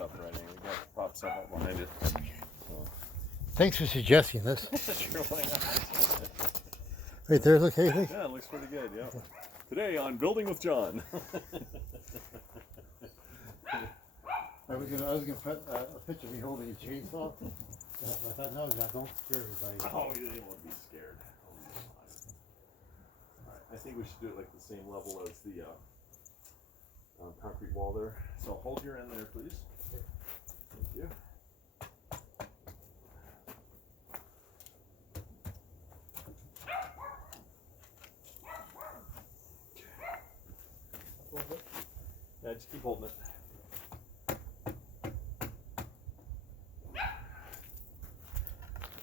up right now. We got to pop something up behind it. So. Thanks for suggesting this. Sure, why not? Right there's okay. Yeah, it looks pretty good. Yeah. Today on Building with John. I was gonna put a picture of me holding a chainsaw. I thought, no, don't scare everybody. Oh, you didn't want to be scared. Alright, I think we should do it like the same level as the concrete wall there. So hold your end there, please. Okay. Thank you. Yeah, just keep holding it.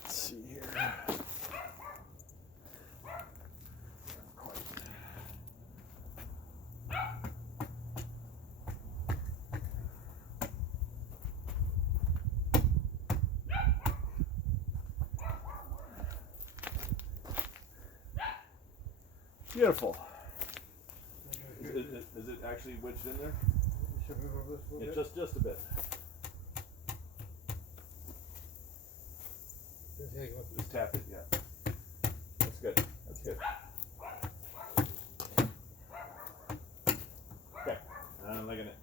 Let's see here. Beautiful. Is it actually wedged in there? Yeah, just a bit. Just tap it, yeah. That's good. That's good. Okay, I'm liking it.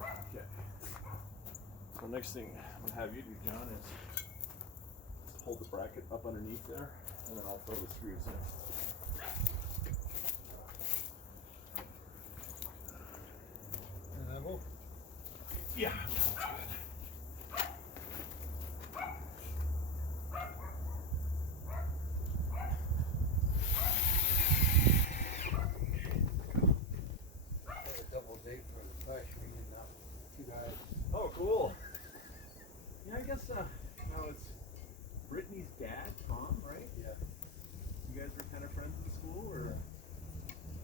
Okay. So next thing I'm gonna have you do, John, is just hold the bracket up underneath there, and then I'll throw the screws in. Yeah, that's good. Double date for the flash meeting now. 2 guys. Oh, cool. Yeah, I guess now it's Brittany's dad, Tom, right? Yeah. You guys were kind of friends in school, or?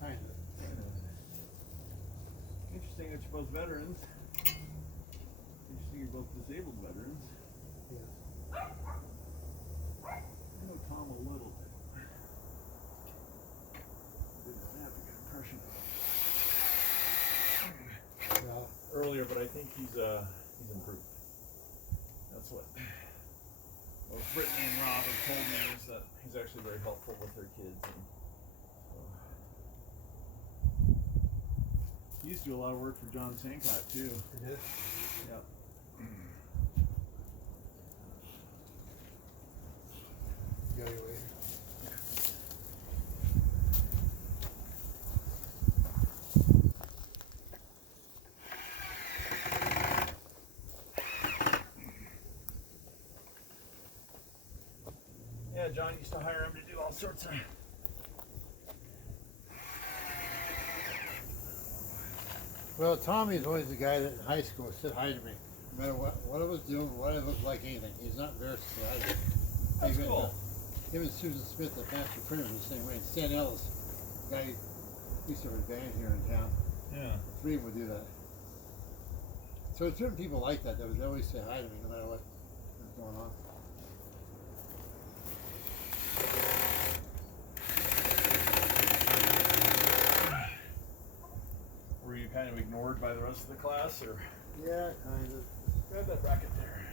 Kinda. Interesting that you're both veterans. Interesting you're both disabled veterans. Yeah. I know Tom a little bit. Didn't have a good impression of him Yeah. earlier, but I think he's improved. That's what Brittany and Rob have told me, is that he's actually very helpful with their kids. And he used to do a lot of work for John Sancott too. He did? Yep. You got your way. Yeah, John used to hire him to do all sorts of. Well, Tommy's always the guy that in high school said hi to me. No matter what I was doing, what I looked like, anything. He's not embarrassed to say hi to me. That's Even, cool. Him and Susan Smith at Master Printer the same way. And Stan Ellis, the guy who used to have a band here in town. Yeah. The 3 of them would do that. So there's certain people like that would always say hi to me no matter what was going on. Were you kind of ignored by the rest of the class, or? Yeah, kind of. Grab that bracket there.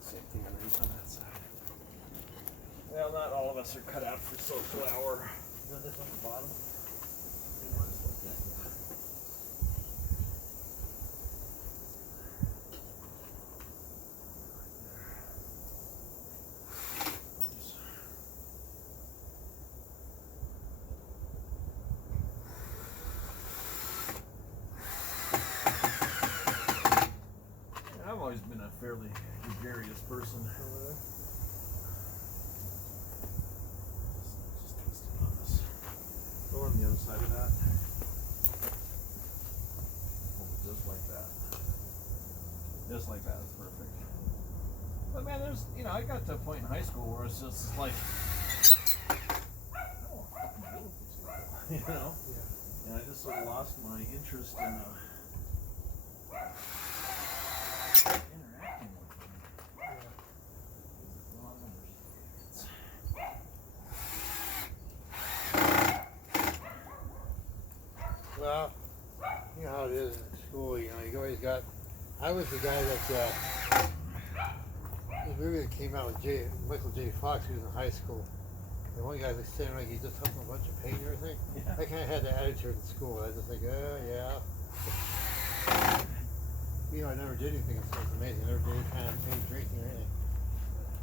Same thing underneath on that side. Well, not all of us are cut out for social hour. Is this on the bottom? I've always been a fairly gregarious person. Just twist it on this. Go on the other side of that. Hold it just like that. Just like that, it's perfect. But man, I got to a point in high school where it's just like, I don't want to fucking deal with these people, Yeah. And I just sort of lost my interest in interacting with them. I was the guy that the movie that came out with Michael J. Fox, who was in high school. And one guy was standing like he just helping a bunch of paint and everything. Yeah. I kind of had that attitude in school. I just think, oh yeah. You know, I never did anything. It's amazing. I never did any kind of any drinking or anything.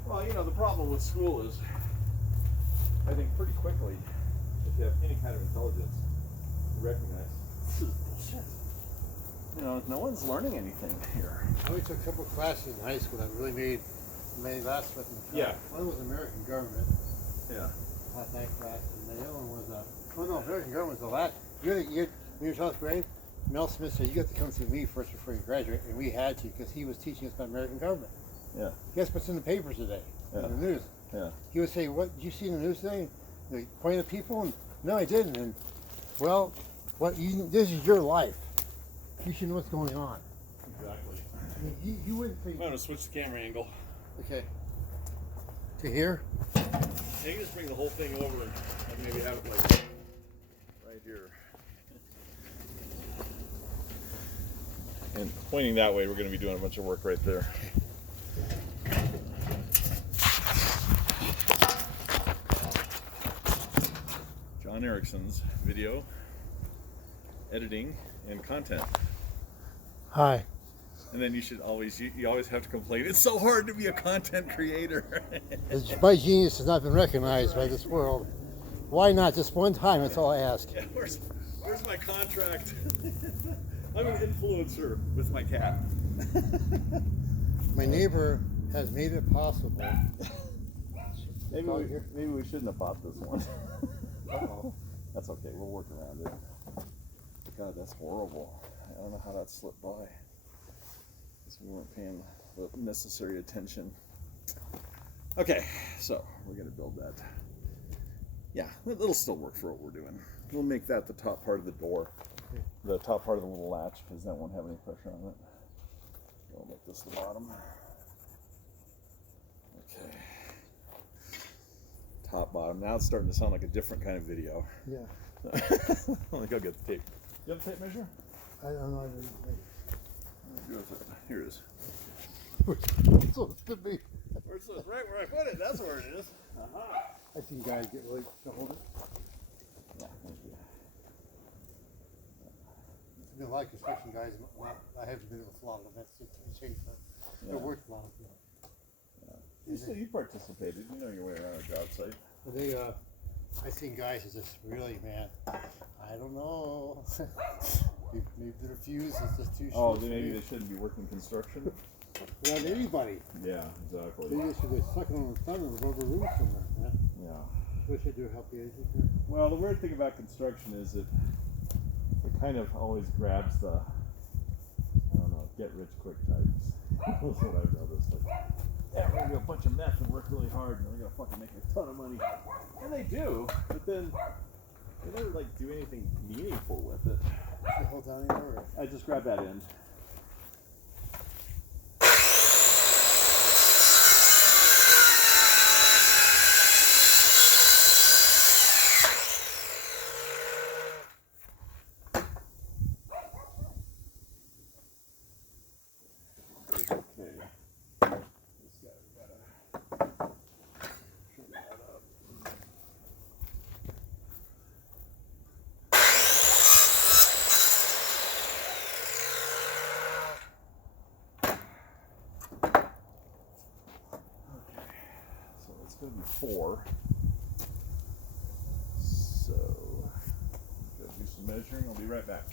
Well, you know, the problem with school is, I think pretty quickly, if you have any kind of intelligence, you recognize this is bullshit. You know, no one's learning anything here. I only took a couple classes in high school that really made last with me. Yeah. One was American government. Yeah. Taught that class, and the other one was American government was the last. When you were in 12th grade, Mel Smith said you got to come through me first before you graduate, and we had to because he was teaching us about American government. Yeah. Guess what's in the papers today? Yeah. In the news. Yeah. He would say, "What did you see in the news today?" They point at people, and no, I didn't. And well, this is your life. You should know what's going on. Exactly. I mean, you wouldn't think. I'm gonna switch the camera angle. Okay. To here. Yeah, you can just bring the whole thing over and maybe have it like right here. And pointing that way, we're going to be doing a bunch of work right there. John Erickson's video, editing, and content. Hi. And then you should always, you always have to complain, it's so hard to be a content creator. My genius has not been recognized by this world. Why not just one time? That's all I ask. Yeah, where's my contract? I'm an influencer with my cat. My neighbor has made it possible. Maybe we shouldn't have bought this one. Uh-oh. That's okay, we'll work around it. God, that's horrible. I don't know how that slipped by. Because we weren't paying the necessary attention. Okay, so we're gonna build that. Yeah, it'll still work for what we're doing. We'll make that the top part of the door. The top part of the little latch, because that won't have any pressure on it. We'll make this the bottom. Okay. Top, bottom. Now it's starting to sound like a different kind of video. Yeah. Let me go get the tape. You have a tape measure? I don't know. Here it is. It's supposed to be. Where's this? Right where I put it. That's where it is. Aha. I've seen guys get really to hold it. Yeah, thank you. It's been like construction guys. I haven't been with a lot of them. That's changed. There worked a lot of them. Yeah. You participated. You know your way around a job site. But they, I've seen guys who just really, man, I don't know. Maybe their fuse is just too short. Oh, maybe they shouldn't be working construction? Not anybody. Yeah, exactly. They used to go sucking on the thumb of the rubber roof somewhere, man. Yeah. Wish I do help you. Here. Well, the weird thing about construction is it kind of always grabs the, I don't know, get rich quick types. That's what I've noticed. Like, yeah, we're gonna do a bunch of meth and work really hard and we're gonna fucking make a ton of money. And they do, but then they never like do anything meaningful with it. You hold down anymore? I just grab that end. It's going to be 4. So, gotta do some measuring. I'll be right back.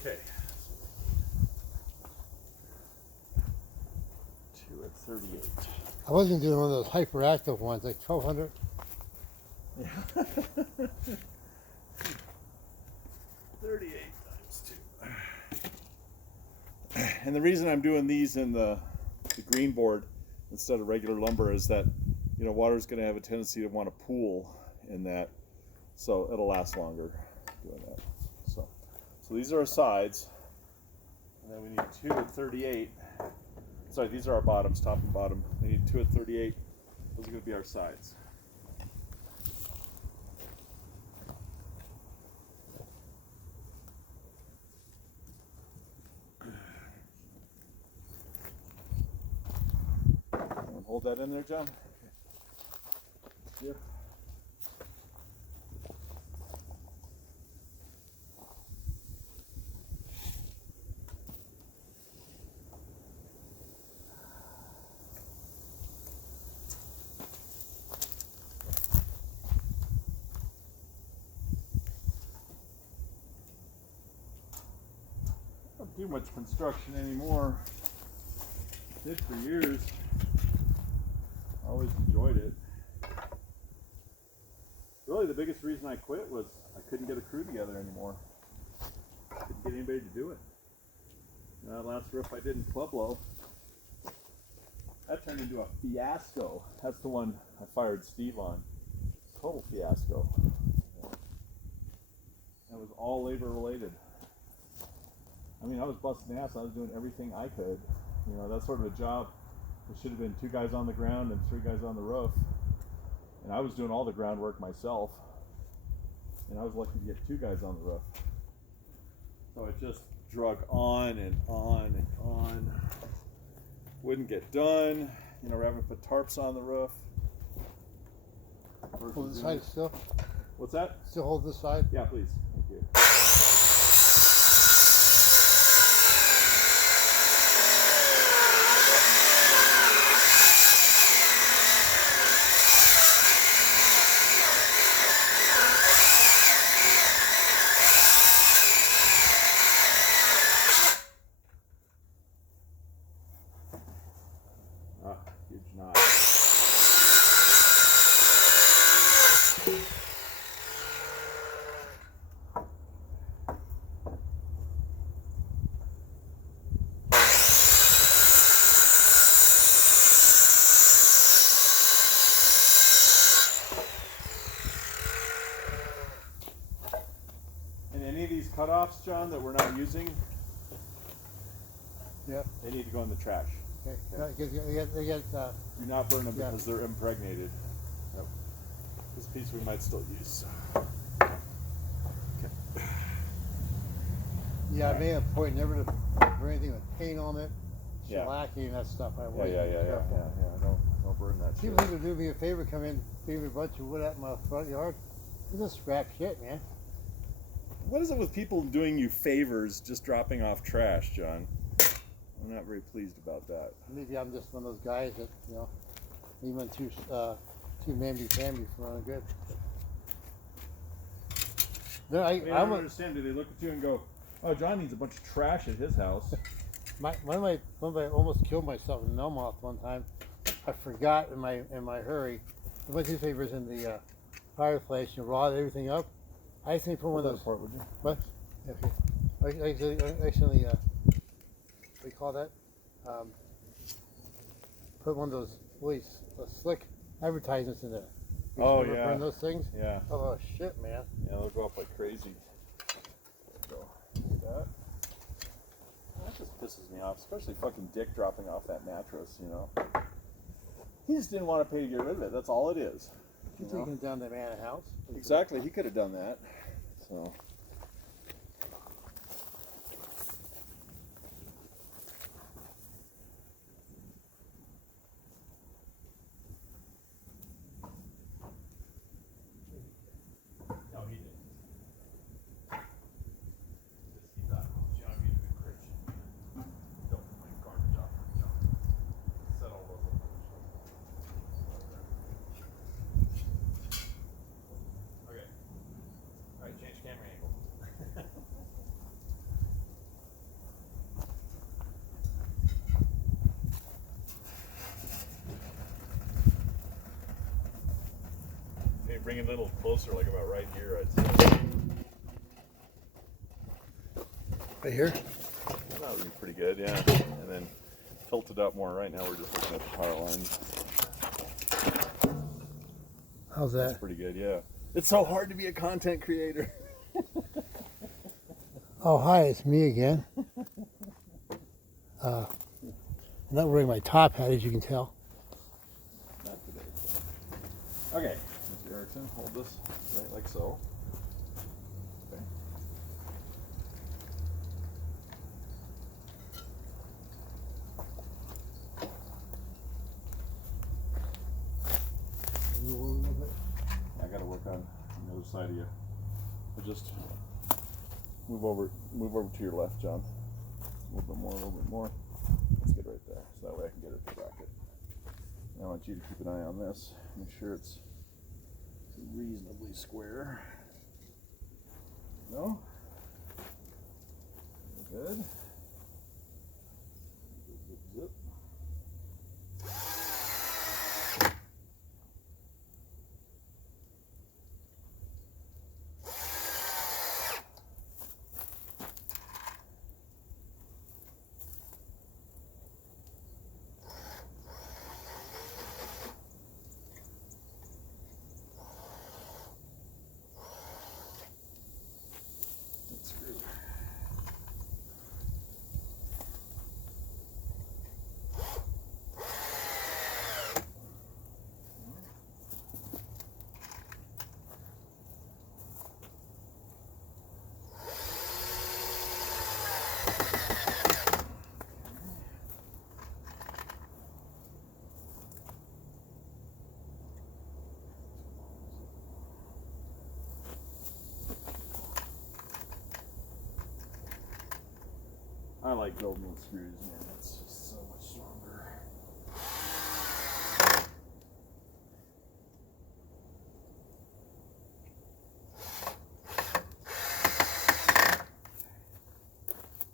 Okay. 2 at 38. I wasn't doing one of those hyperactive ones, like 1200. Yeah. 38 times 2. And the reason I'm doing these in the green board instead of regular lumber is that you know, water's going to have a tendency to want to pool in that, so it'll last longer doing that. So these are our sides, and then we need 2 at 38. Sorry, these are our bottoms, top and bottom. We need 2 at 38. Those are going to be our sides. Hold that in there, John. Here. Don't do much construction anymore. Did for years. Always enjoyed it. Really, the biggest reason I quit was I couldn't get a crew together anymore. Couldn't get anybody to do it. That last roof I did in Pueblo, that turned into a fiasco. That's the one I fired Steve on. Total fiasco. That was all labor related. I mean, I was busting ass. I was doing everything I could. You know, that's sort of a job. There should have been 2 guys on the ground and 3 guys on the roof. And I was doing all the groundwork myself. And I was lucky to get 2 guys on the roof. So it just drug on and on and on. Wouldn't get done. You know, we're having to put tarps on the roof. Hold this side still. What's that? Still hold this side. Yeah, please. Thank you. Huge knot. And any of these cutoffs, John, that we're not using, Yeah. they need to go in the trash. Okay. They get Do not burn them Yeah. because they're impregnated. Yep. This piece we might still use. yeah, I made a point never to burn anything with paint on it, Yeah. shellacking, that stuff. I Yeah, always yeah, be yeah, yeah, careful. yeah. Don't burn that shit. People even do me a favor, come in, leave a bunch of wood out in my front yard. It's just scrap shit, man. What is it with people doing you favors just dropping off trash, John? I'm not very pleased about that. Maybe I'm just one of those guys that, you know, even too mamby pamby for running good. No, I don't understand. Do they look at you and go, "Oh, John needs a bunch of trash at his house"? One of my almost killed myself in Melmoth one time. I forgot in my hurry. I put newspapers in the fireplace and rawed everything up. I accidentally put one of those. Part, would you? What? Okay. I accidentally what do you call that? Put one of those really slick advertisements in there. You Oh, ever yeah. burn those things? Yeah. Oh shit, man. Yeah, they'll go up like crazy. Go like that. That just pisses me off, especially fucking Dick dropping off that mattress, you know. He just didn't want to pay to get rid of it. That's all it is. You You know? taking it down to Manor House? Exactly. He could have done that. So. No, he didn't. He thought, John, be a good Christian. Don't bring garbage off. No. Set all those up. Okay. All right, change camera angle. Okay, bring it a little closer, like about right here, I'd say. Right here? That would be pretty good, yeah. And then tilt it up more. Right now we're just looking at the power lines. How's That's that? pretty good, yeah. It's so hard to be a content creator. Oh, hi, it's me again. I'm not wearing my top hat, as you can tell. Not today. Okay, Mr. Erickson, hold this right like so. Okay. Move a little bit. I gotta work on the other side of you. But just move over to your left, John. A little bit more. Let's get right there. So that way I can get at the bracket. And I want you to keep an eye on this. Make sure it's reasonably square. No? Good. Zip, zip. That's good. I like building with screws, man. It's just so much stronger.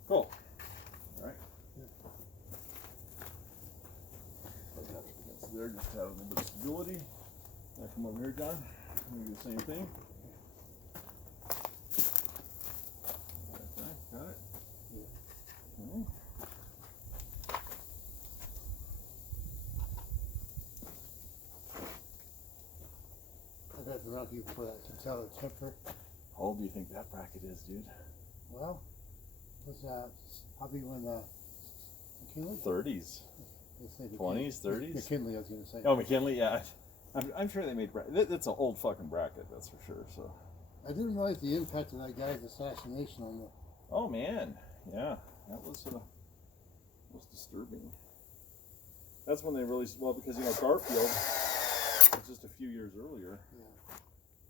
Cool. All right. Put that up against there, just to have a little bit of stability. Now come over here, John. I'm gonna do the same thing. Okay, got it. Mhm. I got around you for that to tell the temper. How old do you think that bracket is, dude? Well, was probably when McKinley? 30s, They say McKinley. 20s, 30s? McKinley, I was gonna say. Oh, McKinley, yeah. I'm sure they made that's an old fucking bracket, that's for sure. So. I didn't realize the impact of that guy's assassination on the. Oh man, yeah, that was disturbing. That's when they really because Garfield was just a few years earlier, Yeah.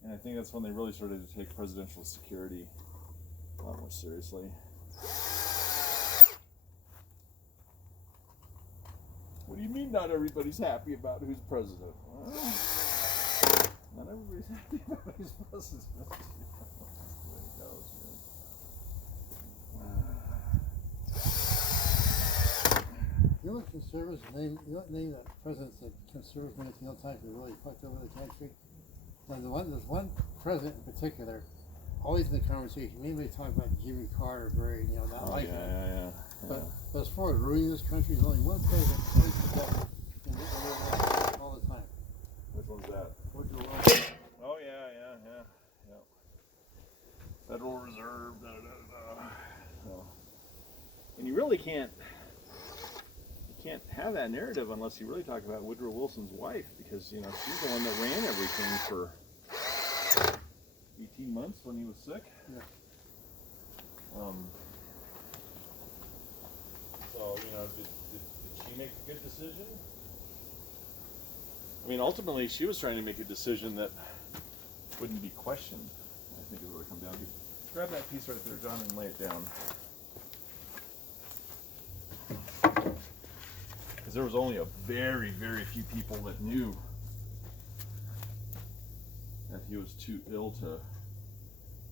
and I think that's when they really started to take presidential security a lot more seriously. What do you mean not everybody's happy about who's president? Well, not everybody's happy about who's president. That's the way it goes, man. You know what conservatives name? You know what name that presidents that conservatives name at the time who really fucked over the country? And there's one president in particular, always in the conversation. Maybe they talk about Jimmy Carter, very not like him. Yeah. But as far as ruining this country, there's only one president who always did that all the time. Which one's that? Woodrow Wilson. Oh yeah. Federal Reserve. So, and you really can't have that narrative unless you really talk about Woodrow Wilson's wife, because she's the one that ran everything for 18 months when he was sick. Yeah. So did she make a good decision? I mean, ultimately, she was trying to make a decision that wouldn't be questioned. I think is what it comes down to. Grab that piece right there, John, and lay it down. Because there was only a very, very few people that knew that he was too ill to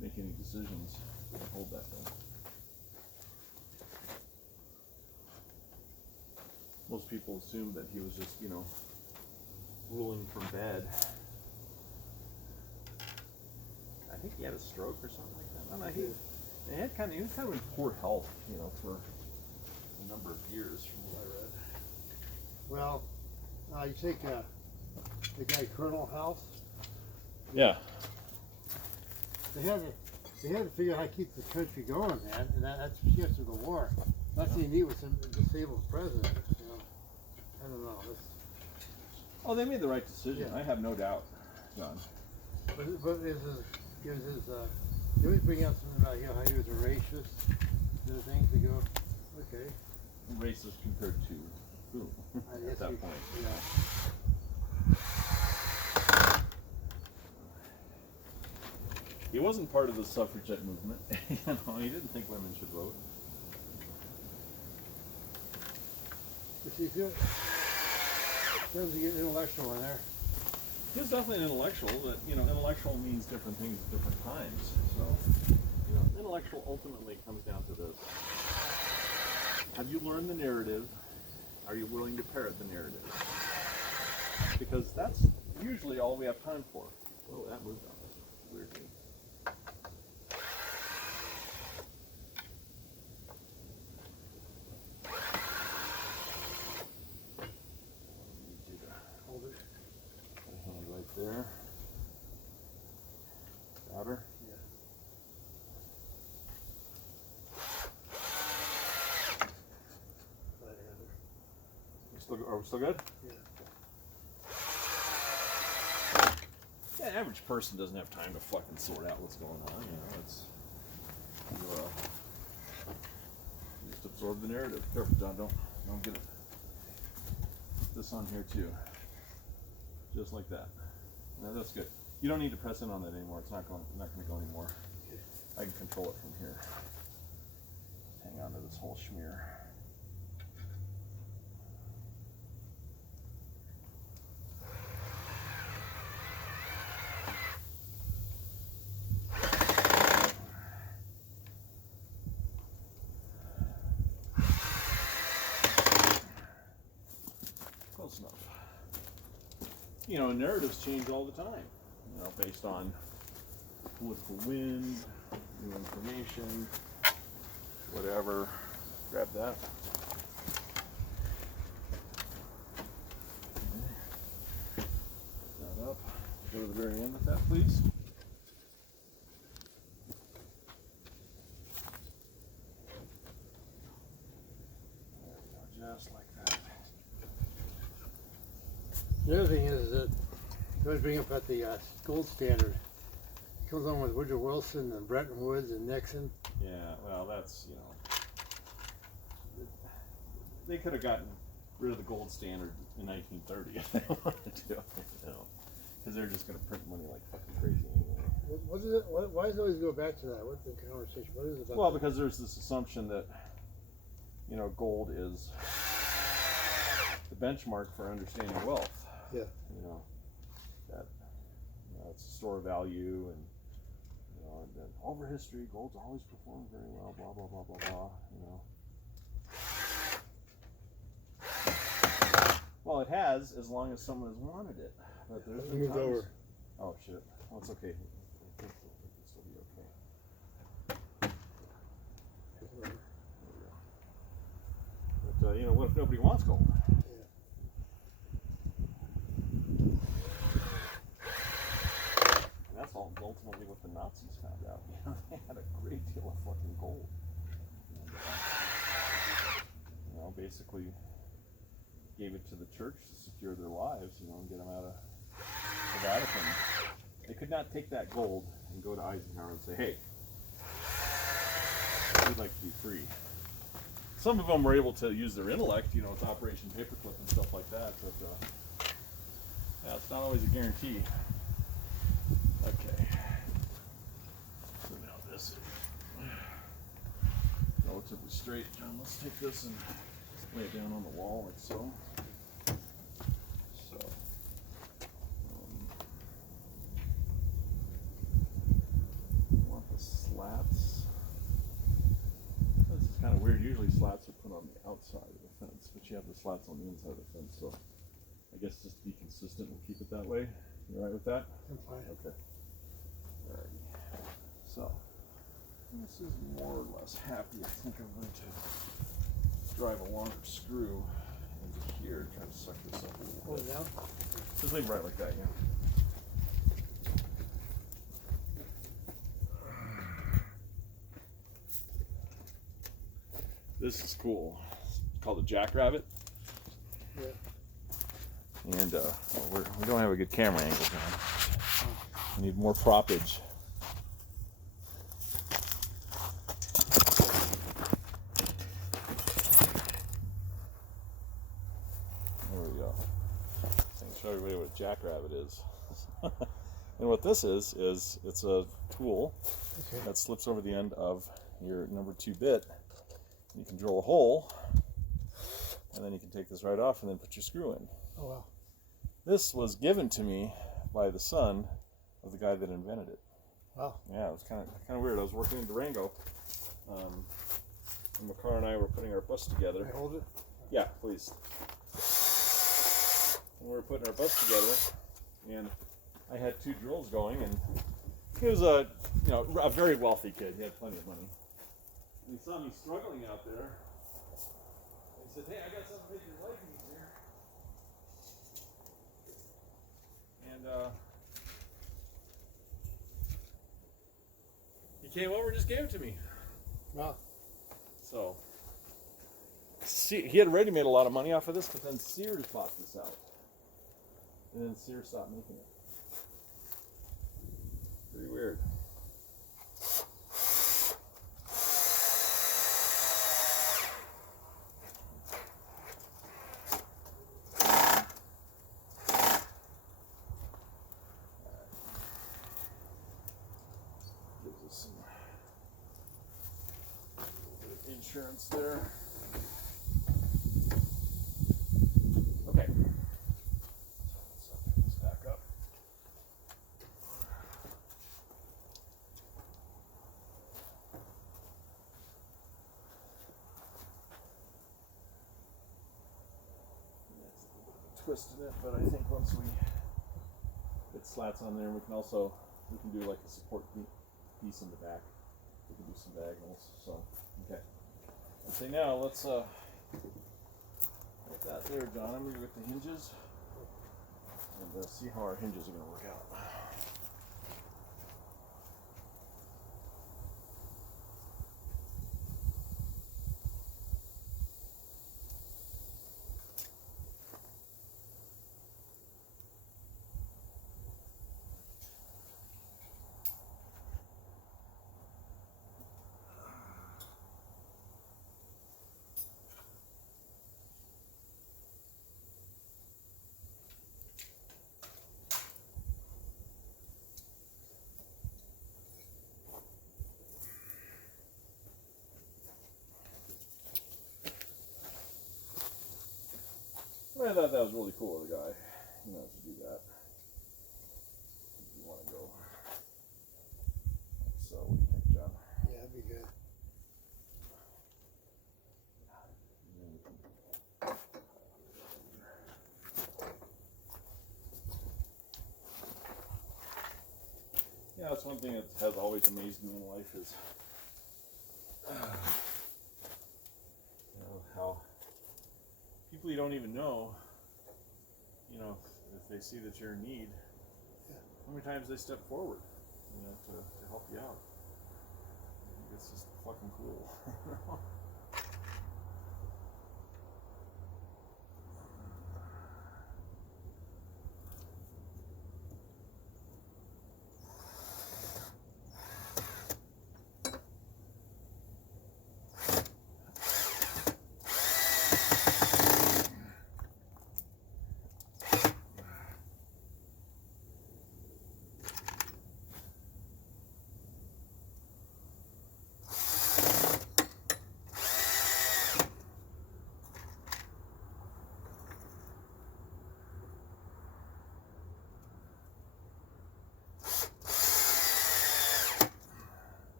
make any decisions. Hold that thing. Most people assumed that he was just, ruling from bed. I think he had a stroke or something like that. No, he was kind of in poor health, for a number of years, from what I read. Well, you take the guy Colonel House. Yeah. They had to figure out how to keep the country going, man, and that's after the war. That's what you need with some disabled president. You know, I don't know. Oh, they made the right decision. Yeah. I have no doubt, John. But you always bring up something about how he was a racist. The things to go, okay. Racist compared to who? I guess At that you- point. Yeah. He wasn't part of the suffragette movement. You know, he didn't think women should vote. But see, if you doesn't get intellectual in there. He was definitely an intellectual, but you know, intellectual means different things at different times. So, you know, intellectual ultimately comes down to this: have you learned the narrative? Are you willing to parrot the narrative? Because that's usually all we have time for. Well, that moved on us weirdly. Hold it. Put a hand right there. Got her? Yeah. Right-hander. Are we still good? Yeah. Yeah, average person doesn't have time to fucking sort out what's going on. You know, it's you just absorb the narrative. Careful, John. Don't get it. Put this on here too, just like that. No, that's good. You don't need to press in on that anymore. It's not going to go anymore. Okay. I can control it from here. Hang on to this whole schmear. Close enough. You know, narratives change all the time. You know, based on political wind, new information, whatever. Grab that. Put that up. Go to the very end with that, please. There we go, just like that. The other thing is that you always bring up about the gold standard. It comes on with Woodrow Wilson and Bretton Woods and Nixon. Yeah, well, that's, you know, they could have gotten rid of the gold standard in 1930 if they wanted to, you know, because they're just going to print money like fucking crazy anyway. What is it? Why does it always go back to that? What's the conversation? What is it about? Well, because there's this assumption that, you know, gold is the benchmark for understanding wealth. Yeah. You know, that, you know, it's a store of value, and you know, and then over history, gold's always performed very well. Blah blah blah blah blah. You know. Well, it has, as long as someone has wanted it. But there's been Moved times. over. Oh shit! Well, it's okay. I think this will be okay. There we go. But you know, what if nobody wants gold? And that's ultimately what the Nazis found out. You know, they had a great deal of fucking gold. And, you know, basically gave it to the church to secure their lives, you know, and get them out of the Vatican. They could not take that gold and go to Eisenhower and say, hey, we'd like to be free. Some of them were able to use their intellect, you know, with Operation Paperclip and stuff like that, but yeah, it's not always a guarantee. Okay. So now this is relatively straight. John, let's take this and lay it down on the wall like so. So, want the slats. This is kind of weird. Usually slats are put on the outside of the fence, but you have the slats on the inside of the fence. So I guess just to be consistent, we'll keep it that way. You all right with that? I'm fine. Okay. Alrighty. So this is more or less happy. I think I'm going to drive a longer screw into here and try to suck this up a little Hold bit. it down. Just leave it right like that, yeah. This is cool. It's called a jackrabbit. Yeah. And we don't have a good camera angle, John. We need more proppage. There we go. So I can show everybody what a jackrabbit is. And what this is it's a tool Okay. that slips over the end of your number 2 bit. You can drill a hole, and then you can take this right off and then put your screw in. Oh wow. This was given to me by the son of the guy that invented it. Wow. Yeah, it was kind of weird. I was working in Durango, and Makar and I were putting our bus together. Can I hold it? Yeah, please. And we were putting our bus together, and I had 2 drills going, and he was a very wealthy kid. He had plenty of money. And he saw me struggling out there. And he said, "Hey, I got something to make your life easier." And he came over and just gave it to me. Wow. So, he had already made a lot of money off of this, but then Sears bought this out. And then Sears stopped making it. Pretty weird. Gives us some bit of insurance there. Okay. So let's put this back up. That's a little bit of a twist in it, but I think once we get slats on there, we can do like a support piece in the back. We can do some diagonals. So, okay. I'd say now let's put that there, John. I'm gonna get the hinges and see how our hinges are gonna work out. I thought that was really cool of the guy, to do that. You want to go. So, what do you think, John? Yeah, that'd be good. Yeah, that's one thing that has always amazed me in life is how people you don't even know, if they see that you're in need, how many times they step forward, to help you out. I think it's just fucking cool.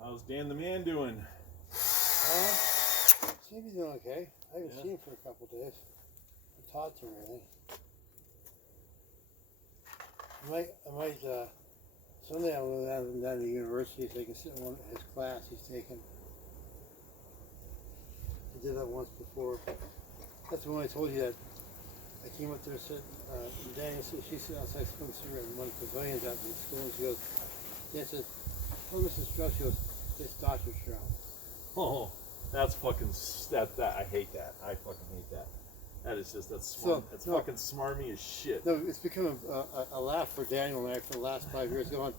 How's Dan the Man doing? Seems he's doing okay. I haven't Yeah. seen him for a couple of days. I talked to him, I think. I might Someday I will have him down to the university so he can sit in one his class he's taking. I did that once before. That's the one I told you that I came up there and said, Daniel said she's sitting outside smoking a cigarette in one of the pavilions out in school, and she goes, Dan said, oh, Mrs. Strauss, she goes, it's Dr. Strauss. Oh, that's fucking that I hate that. I fucking hate that. That is just that's smart. That's fucking smarmy as shit. No, it's become a laugh for Daniel and I for the last 5 years going,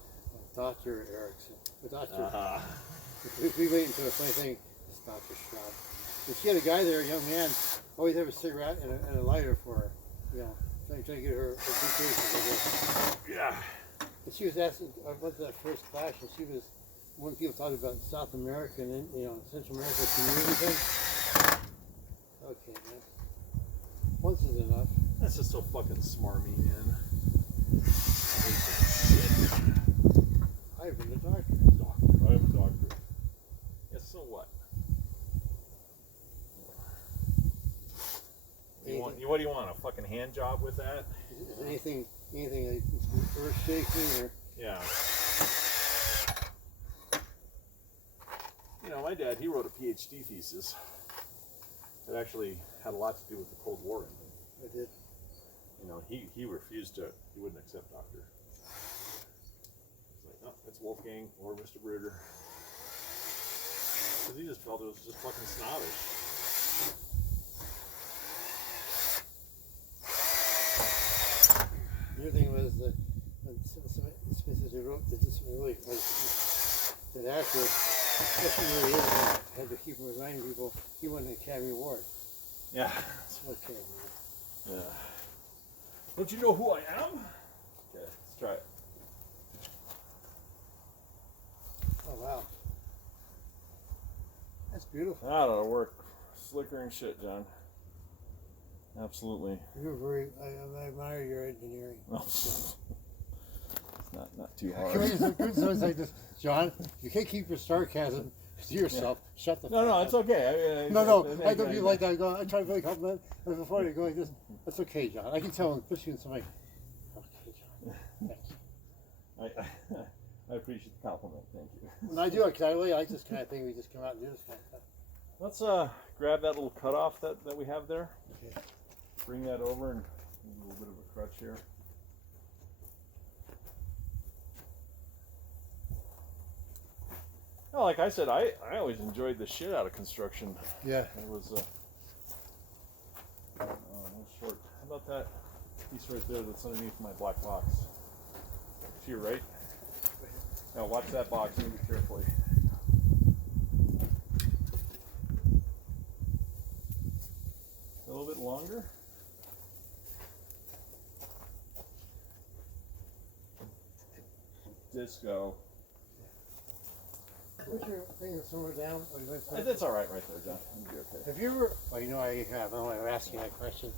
Dr. Erickson. Dr. We wait until the funny thing, it's Dr. Strauss. And she had a guy there, a young man, always have a cigarette and a lighter for her, you know, trying to get her education. Yeah. And she was asking, I went to that first class, and she was, when people talk about South America and, you know, Central America community thing. Okay, man. Once is enough. That's just so fucking smarmy, man. I hate that shit. I've been a doctor. I am a doctor. Yes, so what? What do you want? A fucking hand job with that? Is anything like earth shaking or? Yeah. You know, my dad, he wrote a PhD thesis that actually had a lot to do with the Cold War ending. I did. You know, he refused to, he wouldn't accept doctor. It's like, no, it's Wolfgang or Mr. Bruder. Because he just felt it was just fucking snobbish. The other thing was that when Smith wrote the disability, that actor, what he really is, had to keep reminding people he won an Academy Award. Yeah. Okay, man. Yeah. Don't you know who I am? Okay, let's try it. Oh, wow. That's beautiful. I don't know, work slicker and shit, John. Absolutely. You're very, I admire your engineering. It's not too Can we hard. just like this, John? You can't keep your sarcasm to yourself. Shut the No, fuck it's up. okay. I don't be like that. I try to really compliment. And before you go like this, that's okay, John. I can tell, especially when somebody. Okay, John. Thank you. I appreciate the compliment. Thank you. When I do it, I really like this kind of thing. We just come out and do this kind of stuff. Let's grab that little cutoff that we have there. Okay. Bring that over and a little bit of a crutch here. Oh, like I said, I always enjoyed the shit out of construction. Yeah. It was short. How about that piece right there that's underneath my black box? To your right. Now watch that box. Move it carefully. A little bit longer. Disco. Put your finger somewhere down. Or you want That's all right there, John. You'll be okay. have you ever? Well, you know I have. I don't know why I'm asking that question.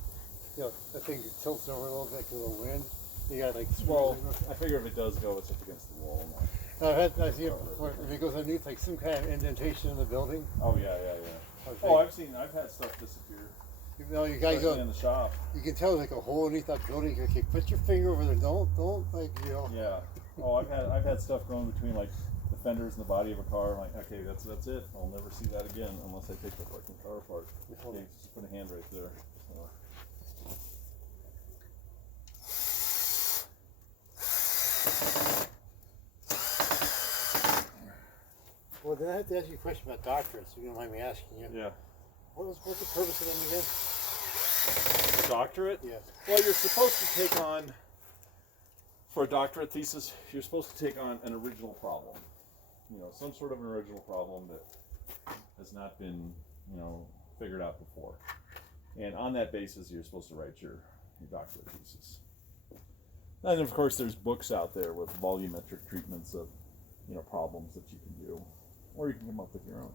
You know, the thing tilts over a little bit because of the wind. You got like. Well, I figure if it does go, it's up against the wall. I've seen it before. If it goes underneath like some kind of indentation in the building. Oh yeah. Okay. Oh, I've had stuff disappear. You know, you gotta Especially go. in the shop. You can tell like a hole underneath that building. Okay, put your finger over there. Don't like you know. Yeah. Oh, I've had stuff going between like the fenders and the body of a car. I'm like, okay, that's it. I'll never see that again unless I take the fucking car apart. Okay, just put a hand right there. So. Well, then I have to ask you a question about doctorates. If you don't mind me asking you. Yeah. What's the purpose of them again? A doctorate? Yeah. Well, you're supposed to take on, for a doctorate thesis, you're supposed to take on an original problem. You know, some sort of an original problem that has not been, figured out before. And on that basis, you're supposed to write your doctorate thesis. And of course, there's books out there with volumetric treatments of, problems that you can do, or you can come up with your own.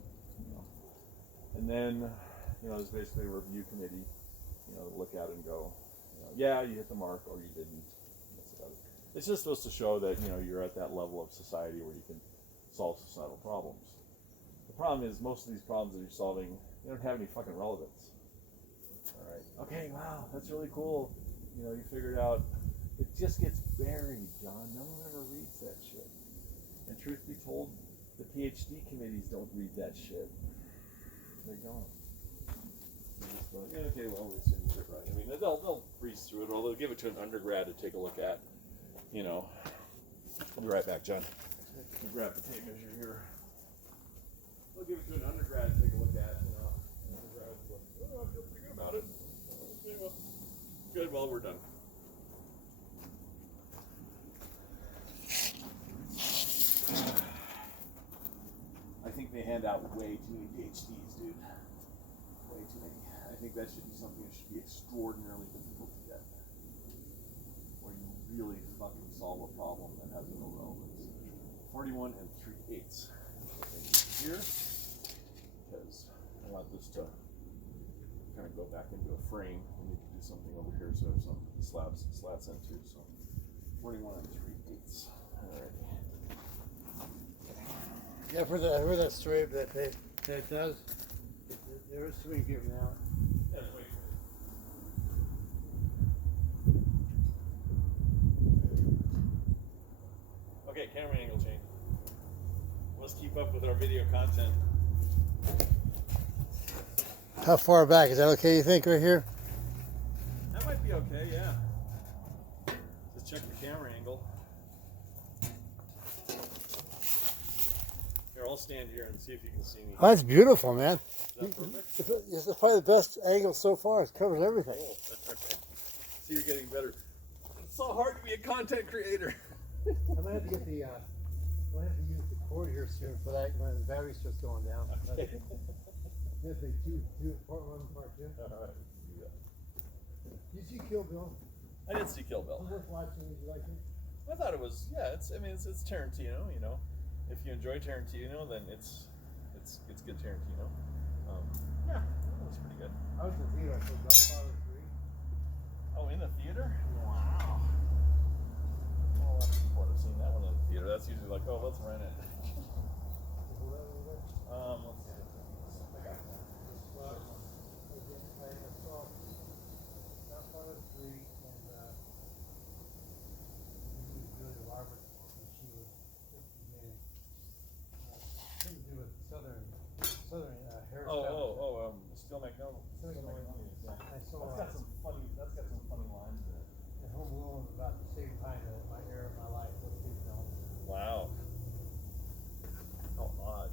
And then, there's basically a review committee, to look at it and go, yeah, you hit the mark, or you didn't. That's about it. It's just supposed to show that, you're at that level of society where you can solve societal problems. The problem is most of these problems that you're solving, they don't have any fucking relevance. All right. Okay. Wow, that's really cool. You figured out, It just gets buried, John. No one ever reads that shit. And truth be told, the PhD committees don't read that shit. They don't. They're just like, yeah, okay, well, we're assuming it right. I mean, they'll breeze through it, or they'll give it to an undergrad to take a look at. You know. I'll be right back, John. I'll grab the tape measure here. They'll give it to an undergrad to take a look at. You know, an undergrad will be like, oh, I feel pretty good about it. Okay, well, good. Well, we're done. I think they hand out way too many PhDs, dude. Way too many. I think that should be something that should be extraordinarily difficult to get. Where you really fucking solve a problem that has no relevance. 41 3/8 here. Because I want this to kind of go back into a frame. We need to do something over here so some slats into. So 41 3/8. Alrighty. Yeah, I've heard that story that it does. There is something given out. Yeah, wait. Okay, camera angle change. Let's keep up with our video content. How far back? Is that okay, you think, right here? That might be okay, yeah. Just check the camera angle. Here, I'll stand here and see if you can see me. Oh, that's beautiful, man. Is that perfect? It's probably the best angle so far. It covers everything. See, you're getting better. It's so hard to be a content creator. I might have to get the. I might have to use the cord here soon for that when the battery starts going down. Okay. There's a part one, part two. Alright. Did you see Kill Bill? I did see Kill Bill. Was it worth watching? Did you like it? I thought it was, yeah. It's Tarantino. You know, if you enjoy Tarantino, then it's good Tarantino. Yeah, it was pretty good. I was in the theater. I saw Godfather 3. Oh, in the theater? Wow. Well, a lot of people have seen that one in the theater. That's usually like, oh, let's rent it. Let's see. I got that. I saw Godfather 3 and Julia Roberts, and she was just beginning. Something to do with southern hairstyle. Steel Magnolia. Steel Magnolia. Yeah. I saw That's got some funny lines in it. at Home Alone about the same time that my era of my life was being filmed. Wow. How odd.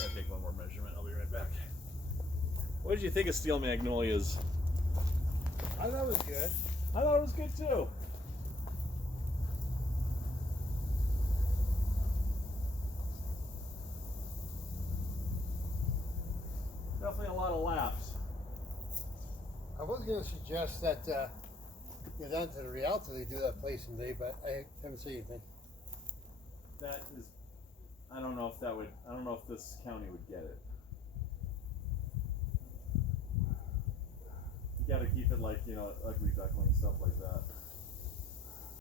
I'll take one more measurement. I'll be right back. What did you think of Steel Magnolias? I thought it was good. I thought it was good too. Definitely a lot of laughs. I was going to suggest that go down to the Rialto, they do that place someday, but I haven't seen anything. That is, I don't know if this county would get it. You gotta keep it like, ugly duckling, stuff like that.